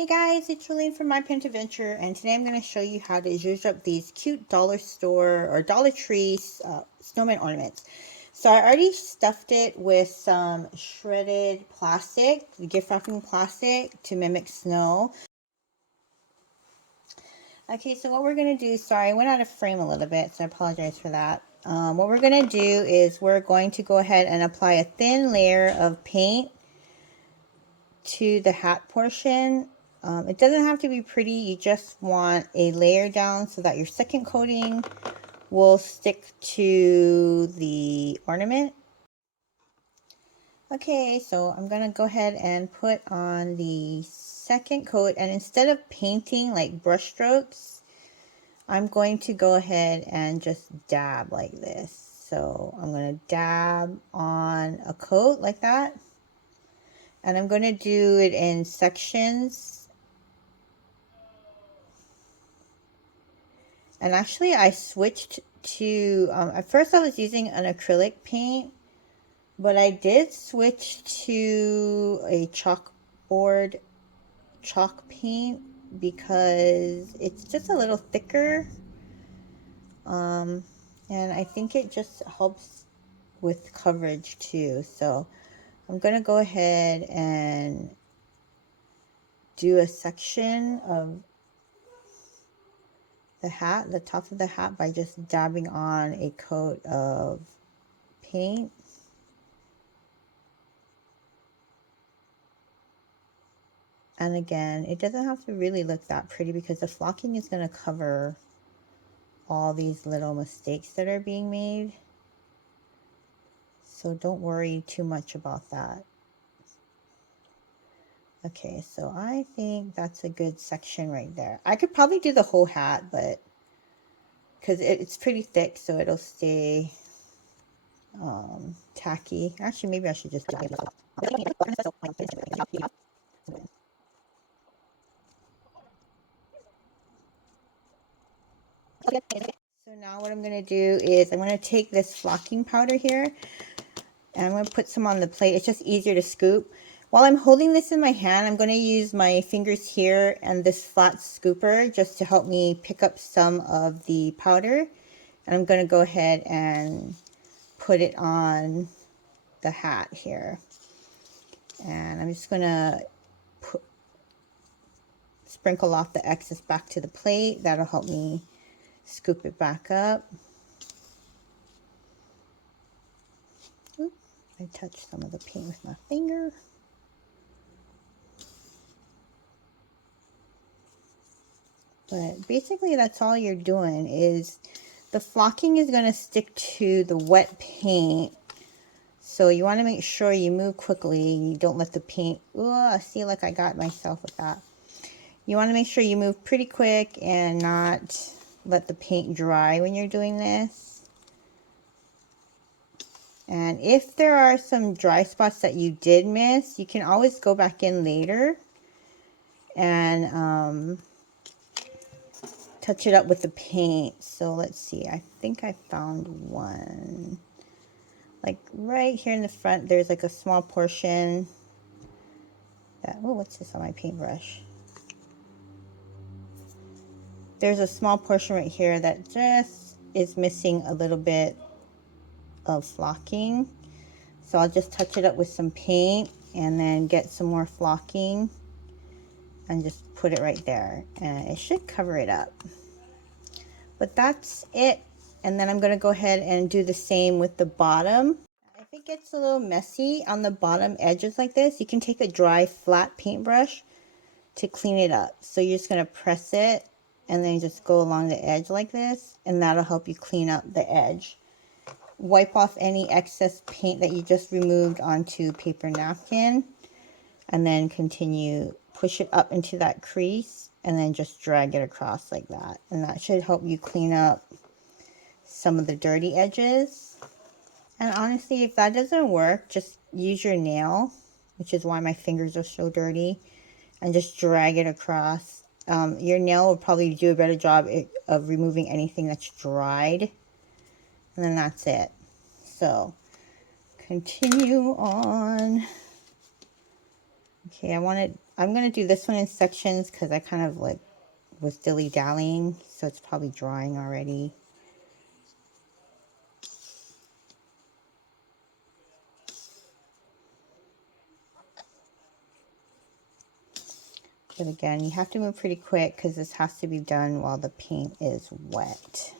Hey guys, it's Rolene from My Pent Adventure, and today I'm going to show you how to zhuzh up these cute dollar store or Dollar Tree snowman ornaments. So I already stuffed it with some shredded plastic, gift wrapping plastic to mimic snow. Okay, so what we're going to do, sorry, I went out of frame a little bit, so I apologize for that. What we're going to do is we're going to go ahead and apply a thin layer of paint to the hat portion. It doesn't have to be pretty, you just want a layer down so that your second coating will stick to the ornament. Okay, so I'm going to go ahead and put on the second coat, and instead of painting like brush strokes, I'm going to go ahead and just dab like this. So I'm going to dab on a coat like that, and I'm going to do it in sections. And actually I switched to, at first I was using an acrylic paint, but I did switch to a chalkboard chalk paint because it's just a little thicker. And I think it just helps with coverage too. So I'm going to go ahead and do a section of the hat, the top of the hat, by just dabbing on a coat of paint. And again, it doesn't have to really look that pretty because the flocking is going to cover all these little mistakes that are being made. So don't worry too much about that. Okay, so I think that's a good section right there. I could probably do the whole hat, but because it's pretty thick, so it'll stay tacky. Actually, maybe I should just do it. So now what I'm going to do is I'm going to take this flocking powder here, and I'm going to put some on the plate. It's just easier to scoop. While I'm holding this in my hand, I'm going to use my fingers here and this flat scooper just to help me pick up some of the powder. And I'm going to go ahead and put it on the hat here. And I'm just going to sprinkle off the excess back to the plate. That'll help me scoop it back up. Oops, I touched some of the paint with my finger. But basically that's all you're doing. Is the flocking is going to stick to the wet paint, so you want to make sure you move quickly. You don't let the paint, I see, like I got myself with that. You want to make sure you move pretty quick and not let the paint dry when you're doing this. And if there are some dry spots that you did miss, you can always go back in later and touch it up with the paint. So let's see, I think I found one. Like right here in the front, there's like a small portion that, oh, what's this on my paintbrush? There's a small portion right here that just is missing a little bit of flocking. So I'll just touch it up with some paint and then get some more flocking and just put it right there, and it should cover it up. But that's it. And then I'm going to go ahead and do the same with the bottom. If it gets a little messy on the bottom edges like this, you can take a dry flat paintbrush to clean it up. So you're just going to press it and then just go along the edge like this, and that'll help you clean up the edge. Wipe off any excess paint that you just removed onto paper napkin, and then continue, push it up into that crease, and then just drag it across like that. And that should help you clean up some of the dirty edges. And honestly, if that doesn't work, just use your nail, which is why my fingers are so dirty, and just drag it across. Your nail will probably do a better job of removing anything that's dried. And then that's it. So continue on Okay, I'm gonna do this one in sections because I kind of like was dilly-dallying, so it's probably drying already. But again, you have to move pretty quick because this has to be done while the paint is wet.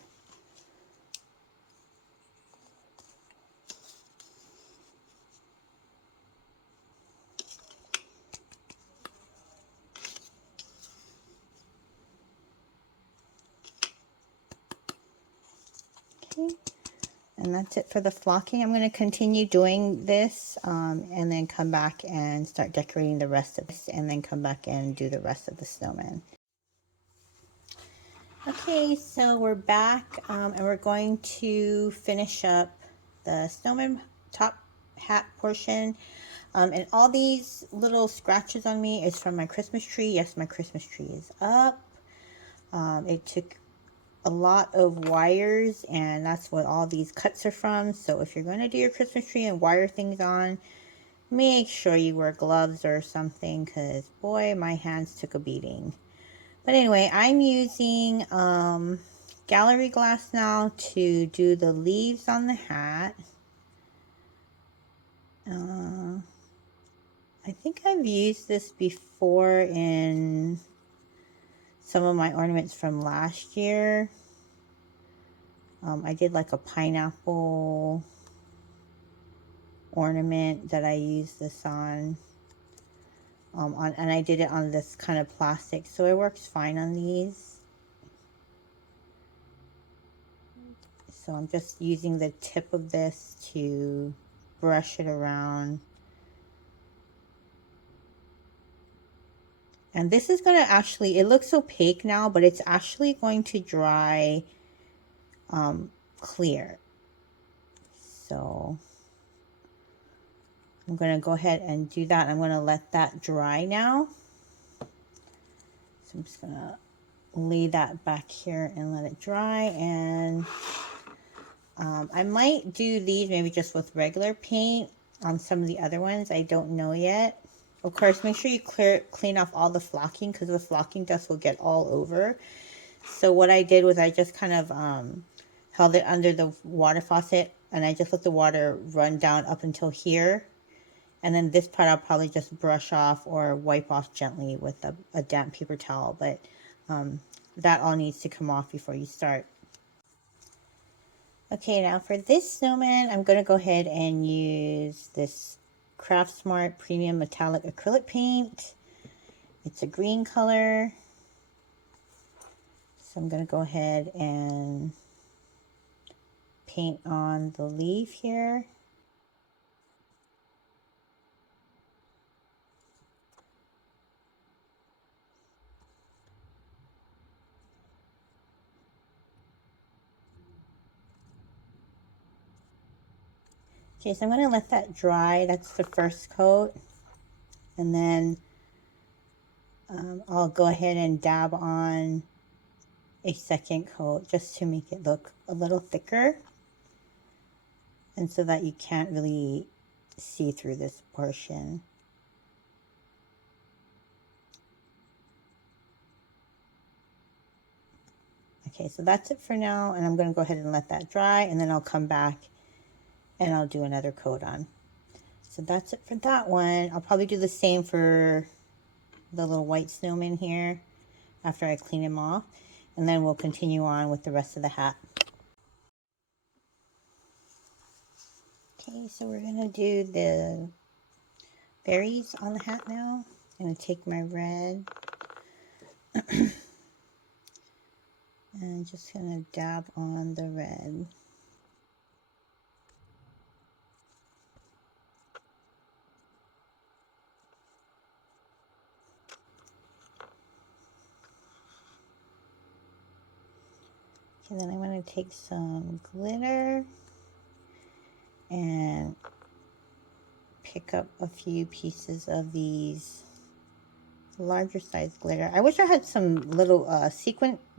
Okay, and that's it for the flocking. I'm going to continue doing this and then come back and start decorating the rest of this, and then come back and do the rest of the snowman. Okay, so we're back and we're going to finish up the snowman top hat portion. And all these little scratches on me is from my Christmas tree. Yes, my Christmas tree is up. It took a lot of wires, and that's what all these cuts are from. So if you're going to do your Christmas tree and wire things on, make sure you wear gloves or something, because boy, my hands took a beating. But anyway, I'm using gallery glass now to do the leaves on the hat. I think I've used this before in some of my ornaments from last year. I did like a pineapple ornament that I used this on. And I did it on this kind of plastic, so it works fine on these. So I'm just using the tip of this to brush it around. And this is going to actually, it looks opaque now, but it's actually going to dry clear. So I'm going to go ahead and do that. I'm going to let that dry now. So I'm just going to lay that back here and let it dry. And I might do these maybe just with regular paint on some of the other ones. I don't know yet. Of course, make sure you clean off all the flocking, because the flocking dust will get all over. So what I did was I just kind of held it under the water faucet, and I just let the water run down up until here. And then this part I'll probably just brush off or wipe off gently with a damp paper towel. But that all needs to come off before you start. Okay, now for this snowman, I'm going to go ahead and use this Craft Smart Premium Metallic Acrylic Paint. It's a green color. So I'm going to go ahead and paint on the leaf here. Okay, so I'm going to let that dry. That's the first coat. And then I'll go ahead and dab on a second coat just to make it look a little thicker, and so that you can't really see through this portion. Okay, so that's it for now, and I'm going to go ahead and let that dry, and then I'll come back and I'll do another coat on. So that's it for that one. I'll probably do the same for the little white snowman here after I clean him off, and then we'll continue on with the rest of the hat. Okay, so we're going to do the berries on the hat now. I'm going to take my red and just going to dab on the red. Okay, then I'm going to take some glitter and pick up a few pieces of these larger size glitter. I wish I had some little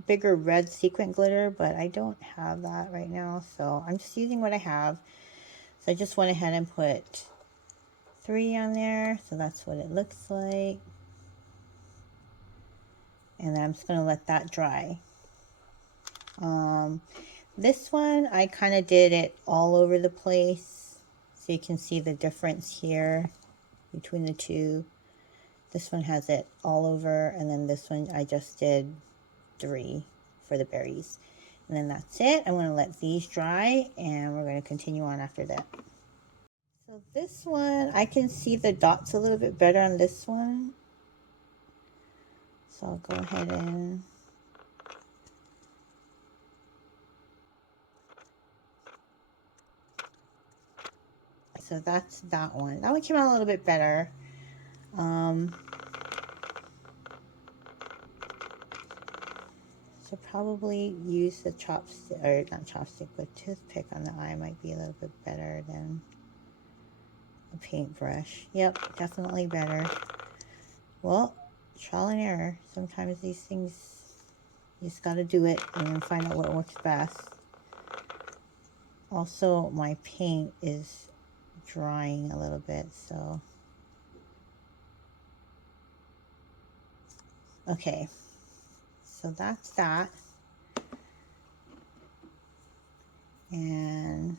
bigger red sequin glitter, but I don't have that right now, so I'm just using what I have. So I just went ahead and put 3 on there, so that's what it looks like. And then I'm just gonna let that dry. This one, I kind of did it all over the place, so you can see the difference here between the two. This one has it all over, and then this one I just did 3 for the berries. And then that's it. I'm going to let these dry, and we're going to continue on after that. So this one, I can see the dots a little bit better on this one. So I'll go ahead and so that's that one. That one came out a little bit better. So probably use the chopstick, or not chopstick, but toothpick on the eye might be a little bit better than a paintbrush. Yep, definitely better. Well, trial and error. Sometimes these things, you just gotta do it and then find out what works best. Also, my paint is drying a little bit, so. Okay, so that's that. And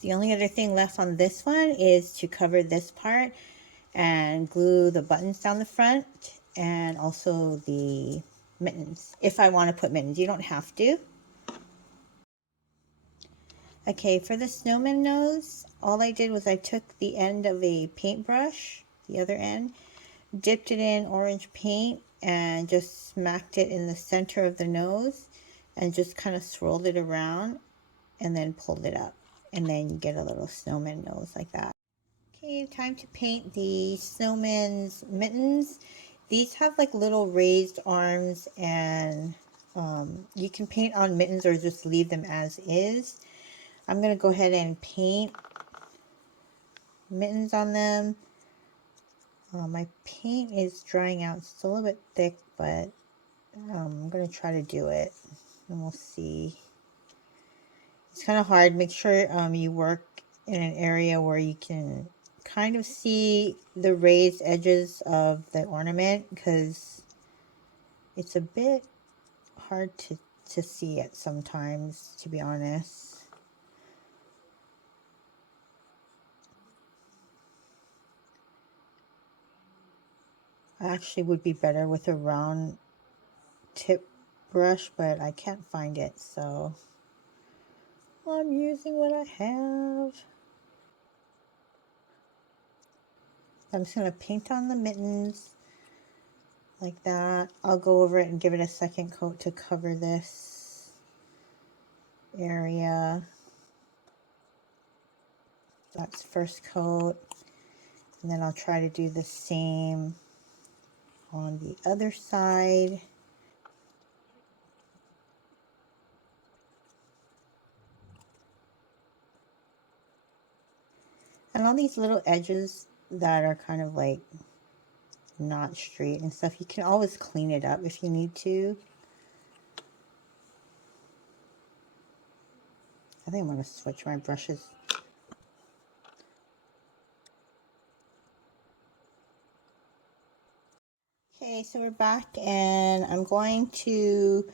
the only other thing left on this one is to cover this part and glue the buttons down the front and also the mittens. If I want to put mittens, you don't have to. Okay, for the snowman nose, all I did was I took the end of a paintbrush, the other end, dipped it in orange paint and just smacked it in the center of the nose and just kind of swirled it around and then pulled it up. And then you get a little snowman nose like that. Okay, time to paint the snowman's mittens. These have like little raised arms, and you can paint on mittens or just leave them as is. I'm going to go ahead and paint mittens on them. My paint is drying out. It's a little bit thick, but I'm going to try to do it and we'll see. It's kind of hard. Make sure you work in an area where you can kind of see the raised edges of the ornament, because it's a bit hard to see it sometimes, to be honest. I actually would be better with a round tip brush, but I can't find it, so I'm using what I have. I'm just going to paint on the mittens like that. I'll go over it and give it a second coat to cover this area. That's first coat. And then I'll try to do the same on the other side. And all these little edges that are kind of like not straight and stuff, you can always clean it up if you need to. I think I'm going to switch my brushes. Okay, so we're back, and I'm going to,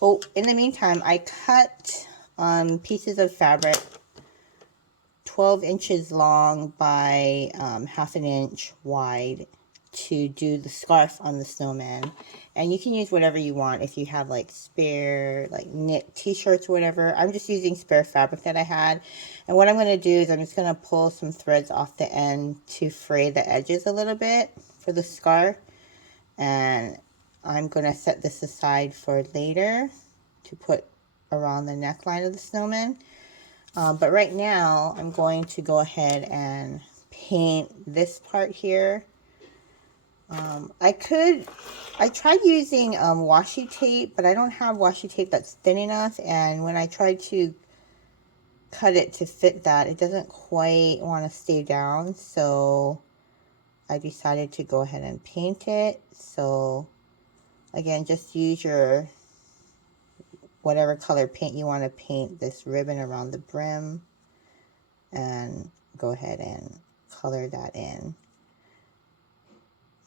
oh, in the meantime, I cut pieces of fabric 12 inches long by half an inch wide to do the scarf on the snowman. And you can use whatever you want. If you have like spare like knit t-shirts or whatever, I'm just using spare fabric that I had. And what I'm going to do is I'm just going to pull some threads off the end to fray the edges a little bit for the scarf. And I'm going to set this aside for later to put around the neckline of the snowman. But right now, I'm going to go ahead and paint this part here. I tried using washi tape, but I don't have washi tape that's thin enough. And when I tried to cut it to fit that, it doesn't quite want to stay down. So I decided to go ahead and paint it. So again, just use your whatever color paint you want to paint this ribbon around the brim, and go ahead and color that in.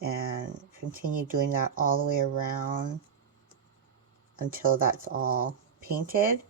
And continue doing that all the way around until that's all painted.